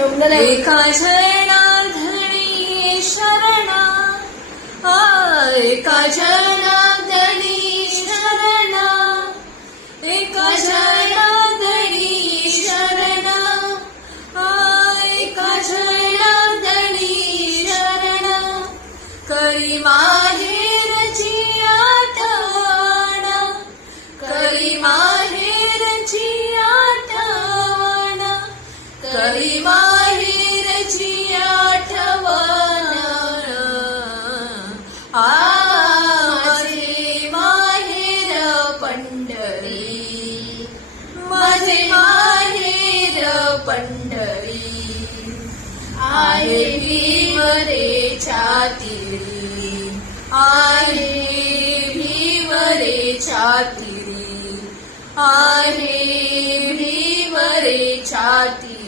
एका जनार्दनी शरणा, एका जनार्दनी शरणा, एका जनार्दनी शरणा, एका जनार्दनी शरणा. करी माहेरची आठवण, करी माहेरची आठवण, करी माहेरची आठवण. माझे माहेर पंढरी, माझे माहेर पंढरी. आहे भीमरेच्या तीरी, आहे भीमरेच्या तीरी, आहे भीमरेच्या तीरी.